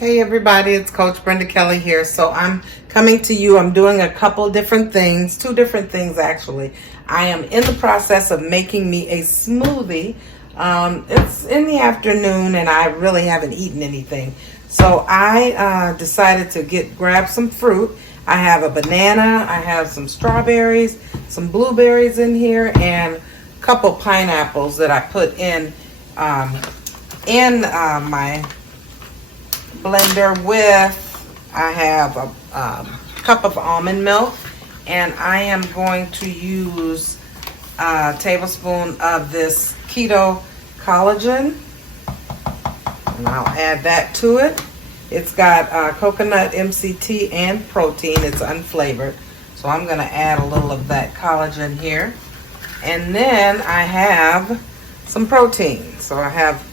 Hey everybody, it's Coach Brenda Kelly here. So I'm coming to you. I'm doing a couple different things, two different things actually. I am in the process of making me a smoothie. It's in the afternoon and I really haven't eaten anything. So I decided to grab some fruit. I have a banana, I have some strawberries, some blueberries in here, and a couple pineapples that I put in my blender with, I have a cup of almond milk, and I am going to use a tablespoon of this keto collagen, and I'll add that to it. It's got coconut MCT and protein. It's unflavored, so I'm going to add a little of that collagen here. And then I have some protein. So I have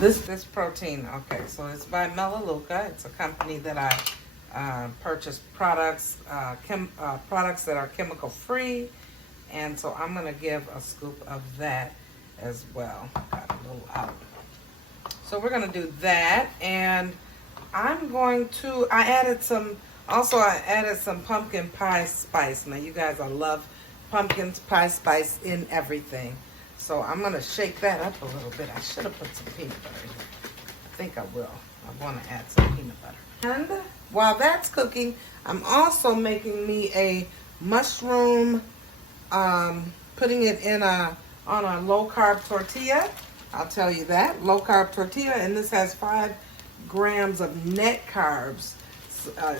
this protein. Okay, so it's by Melaleuca. It's a company that I purchase products products that are chemical free, and so I'm gonna give a scoop of that as well. Got a little out. So we're gonna do that, and I'm going to. I added some pumpkin pie spice. Now you guys, I love pumpkin pie spice in everything. So I'm going to shake that up a little bit. I should have put some peanut butter in here. I think I will. I want to add some peanut butter. And while that's cooking, I'm also making me a mushroom, putting it in on a low-carb tortilla. I'll tell you that. Low-carb tortilla, and this has 5 grams of net carbs.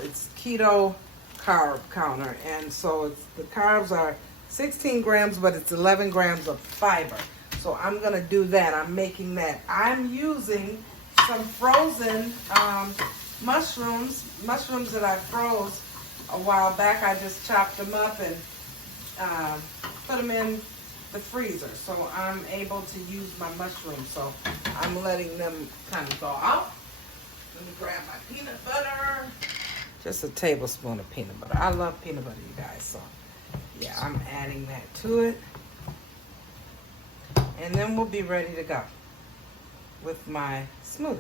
It's keto carb counter, and so the carbs are 16 grams, but it's 11 grams of fiber. So I'm going to do that. I'm making that. I'm using some frozen mushrooms that I froze a while back. I just chopped them up and put them in the freezer. So I'm able to use my mushrooms. So I'm letting them kind of thaw out. Let me grab my peanut butter. Just a tablespoon of peanut butter. I love peanut butter, you guys. So yeah, I'm adding that to it. And then we'll be ready to go with my smoothie.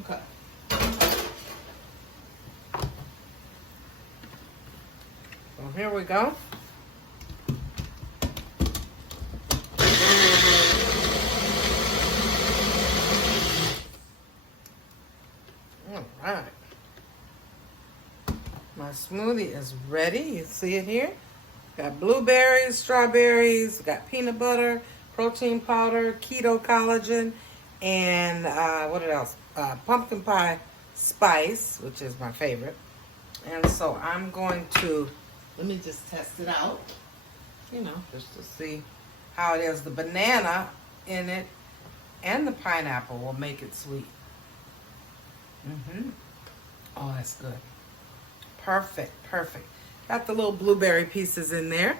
Okay. So here we go. All right. My smoothie is ready. You see it here. Got blueberries, strawberries, got peanut butter, protein powder, keto collagen, and what else? Pumpkin pie spice, which is my favorite. And so I'm going to, let me just test it out, just to see how it is. The banana in it and the pineapple will make it sweet. Oh, that's good. Perfect, perfect. Got the little blueberry pieces in there.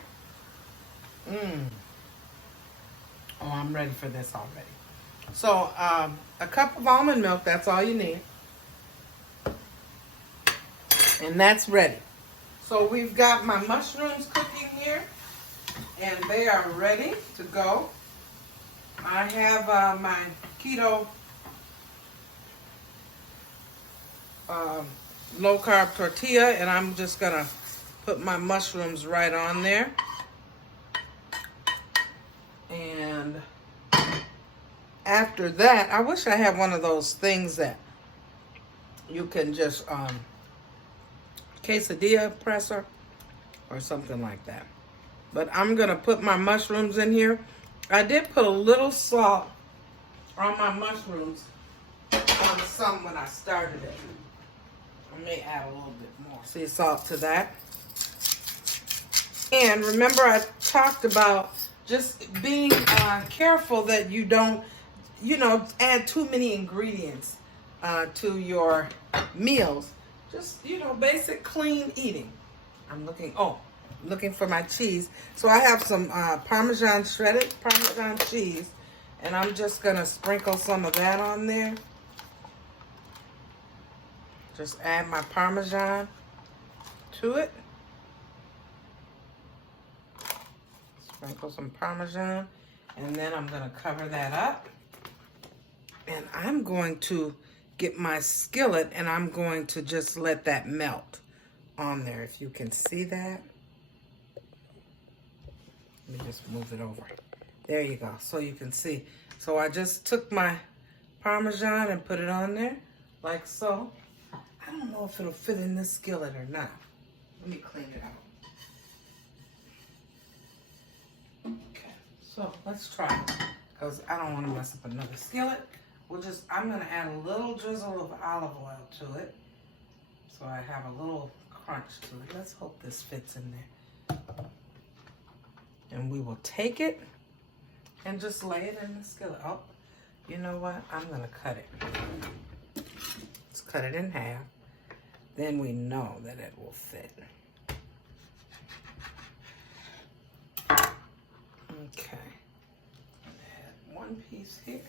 Oh, I'm ready for this already. So, a cup of almond milk, that's all you need. And that's ready. So we've got my mushrooms cooking here, and they are ready to go. I have my keto low-carb tortilla, and I'm just gonna put my mushrooms right on there. And after that, I wish I had one of those things that you can just quesadilla presser or something like that. But I'm gonna put my mushrooms in here. I did put a little salt on my mushrooms on some when I started it. I may add a little bit more sea salt to that. And remember, I talked about just being careful that you don't, add too many ingredients to your meals. Just, basic clean eating. I'm looking for my cheese. So I have some shredded Parmesan cheese, and I'm just going to sprinkle some of that on there. Just add my Parmesan to it. Sprinkle some Parmesan, and then I'm going to cover that up. And I'm going to get my skillet and I'm going to just let that melt on there. If you can see that. Let me just move it over. There you go, so you can see. So I just took my Parmesan and put it on there, like so. I don't know if it'll fit in this skillet or not. Let me clean it out. Okay, so let's try it, because I don't want to mess up another skillet. I'm gonna add a little drizzle of olive oil to it, so I have a little crunch to it. Let's hope this fits in there. And we will take it and just lay it in the skillet. Oh, you know what? I'm gonna cut it. Let's cut it in half. Then we know that it will fit. Okay. Add one piece here.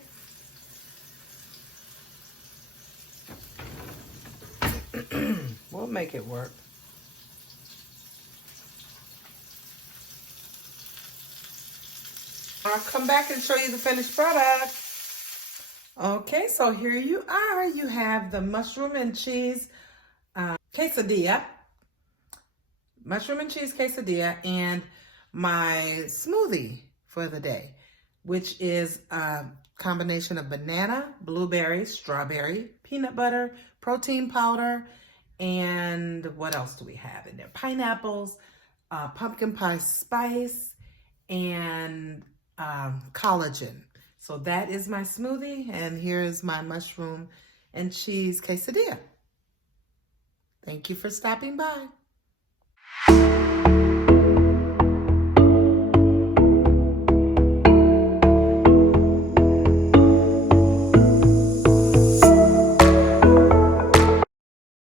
We'll make it work. I'll come back and show you the finished product. Okay, so here you are. You have the mushroom and cheese quesadilla. Mushroom and cheese quesadilla and my smoothie for the day, which is a combination of banana, blueberry, strawberry, peanut butter, protein powder, and what else do we have in there? Pineapples, pumpkin pie spice, and collagen. So that is my smoothie, and here is my mushroom and cheese quesadilla. Thank you for stopping by.